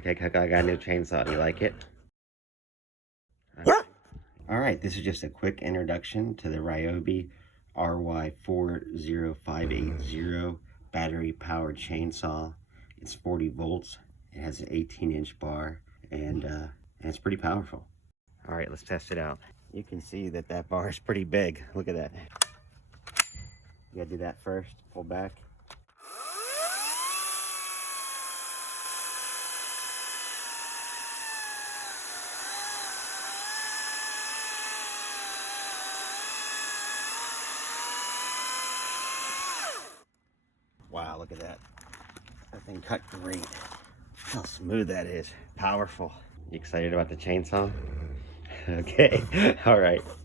Okay, Coco, I got a new chainsaw. Do you like it? Alright, this is just a quick introduction to the RYOBI RY40580 battery powered chainsaw. It's 40 volts. It has an 18-inch bar, and it's pretty powerful. Alright, let's test it out. You can see that that bar is pretty big. Look at that. You gotta do that first. Pull back. Wow, look at that. That thing cut great. How smooth that is. Powerful. You excited about the chainsaw? Okay. All right.